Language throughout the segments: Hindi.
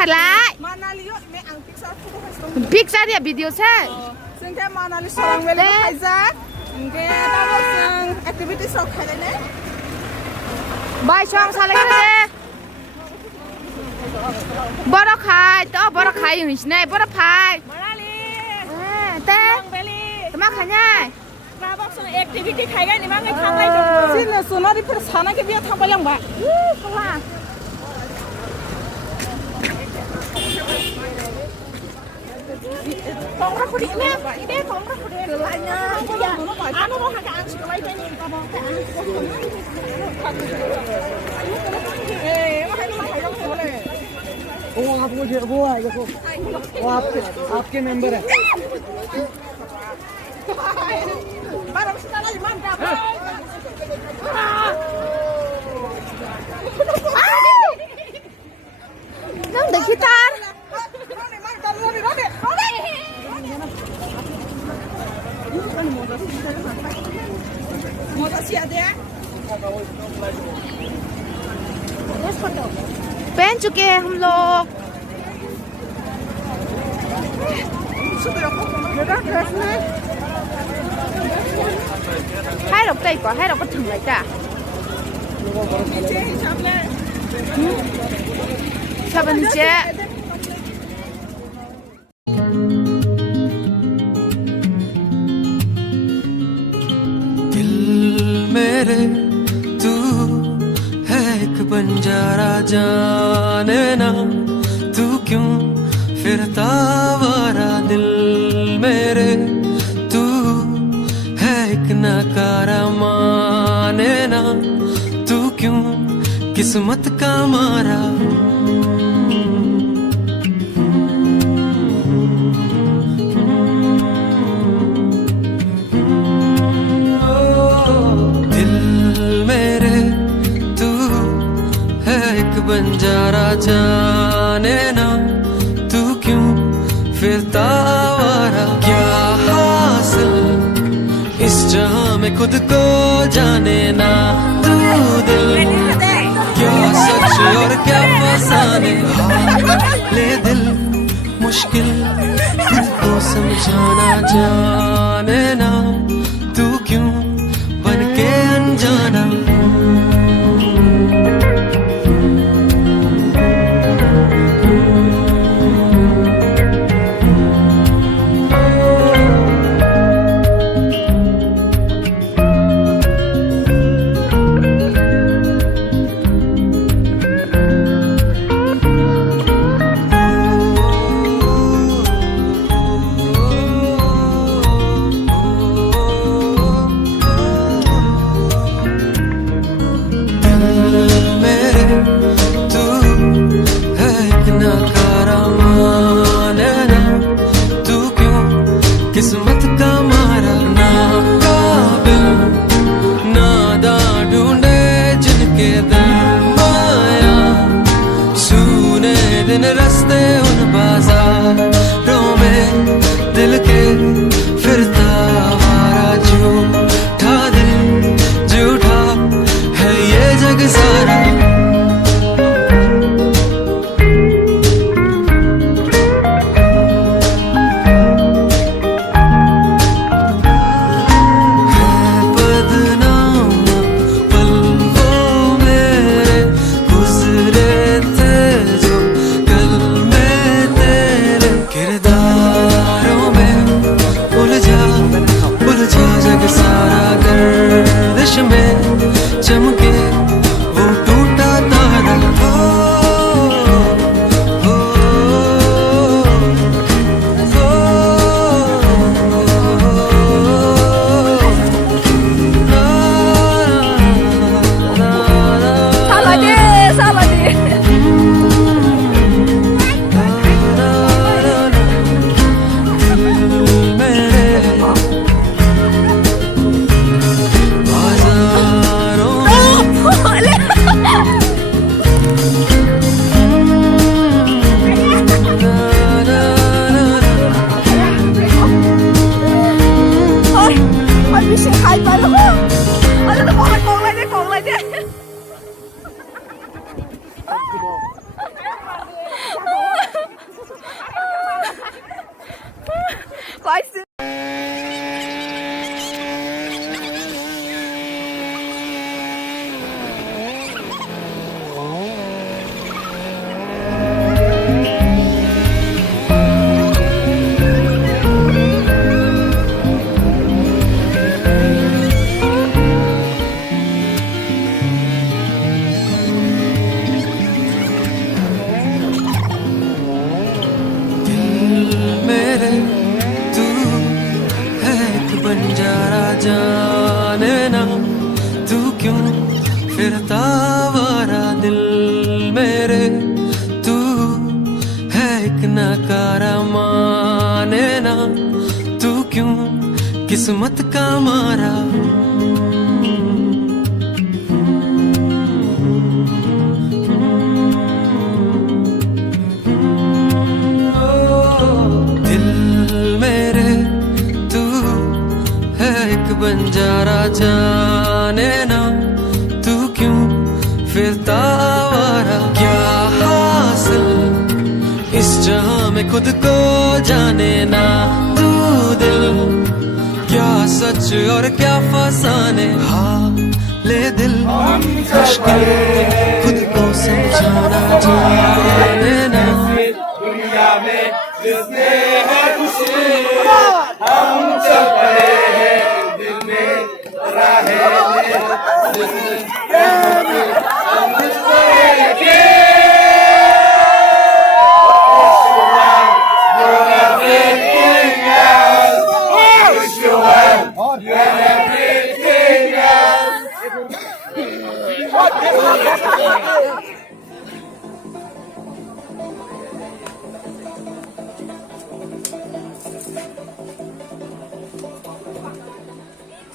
खालाय Manali yuk, me ang pizza aku tuh harus picture या भिडियो छ Sengke Manali seorang wele aja. Sengke dapat seng activity sok kali ni. By सङ साले दे बड़ा खाय त बड़ा खाय हिस नै बड़ा खाय Manali. त Beli. तमा खा냐 Dapat seng activity kali ni mangai thangai tu. Sini sunah di persana ke biar thangai yang baik. खाला Kongrak kudi ni, ini kongrak kudi. Kelanya, anu mau hak ang sekolah ini, kamu hak ang sekolah. वो आपको वो आएगा वो आपके मेंबर है नम देखि तार पहन चुके हैं हम लोग hai độc cây có hai độc có thừng lại cả sao bên chế दिल मेरे तू है एक बंजारा जाने ना तू क्यों फिरता आवारा दिल मेरे तू है एक नकारा माने ना तू क्यों किस्मत का मारा दिल मेरे तू है एक बंजारा जाने ना तू क्यों फिरता आवारा क्या हासिल इस जहां में खुद को जाने ना तू दिल क्या सच और क्या फसाने ले दिल मुश्किल खुद को समझाना जाने ना तू क्यों बन के अनजाना किस्मत का मारा ना काबिल नादा ढूंढे जिनके दिल माया सूने दिन रस्ते उन बाजारों में दिल के फिरता आवारा झूठा दिल झूठा है ये जग सारा चमके वो टूटा तारा फिरता आवारा दिल मेरे, तू है एक नकारा माने ना, तू क्यों किस्मत का मारा। दिल मेरे तू है एक बंजारा जाने ना, तू क्यों फिरता आवारा। क्या हासिल इस जहां में खुद को जाने ना, तू दिल क्या सच और क्या फसाने। हाँ ले दिल मुश्किल खुद को समझाना जाने ना। दुनिया में जिसने है खुशी हम चल पड़े हैं, दिल में राहें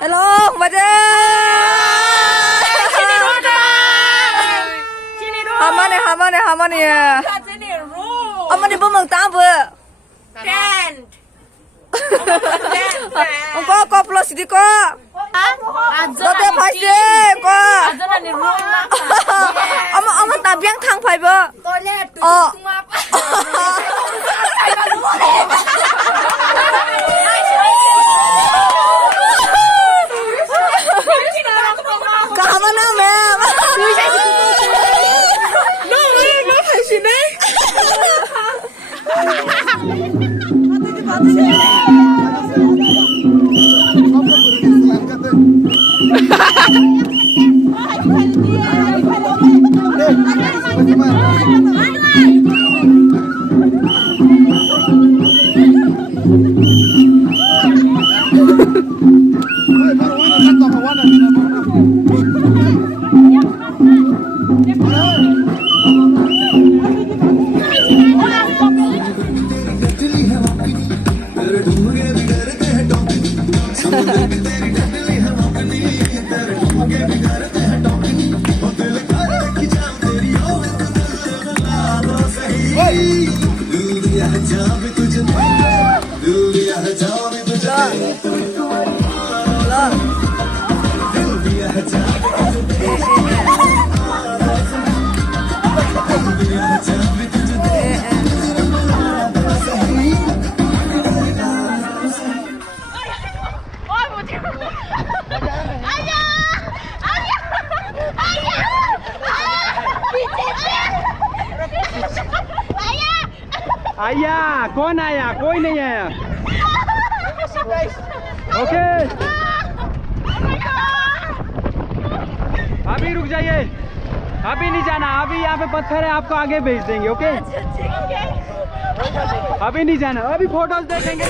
Hello, Baja. Hamani ya. Hamani bumang tabu. Engkau koplos di ko. Dote pasti ko. Ama tabiang thang pai ba. Oh. Kau mana mem? No, kasih deh. आया कौन आया? कोई नहीं आया। ओके अभी रुक जाइए, अभी नहीं जाना, अभी यहाँ पे पत्थर है, आपको आगे भेज देंगे। ओके अभी नहीं जाना, अभी फोटोज देखेंगे।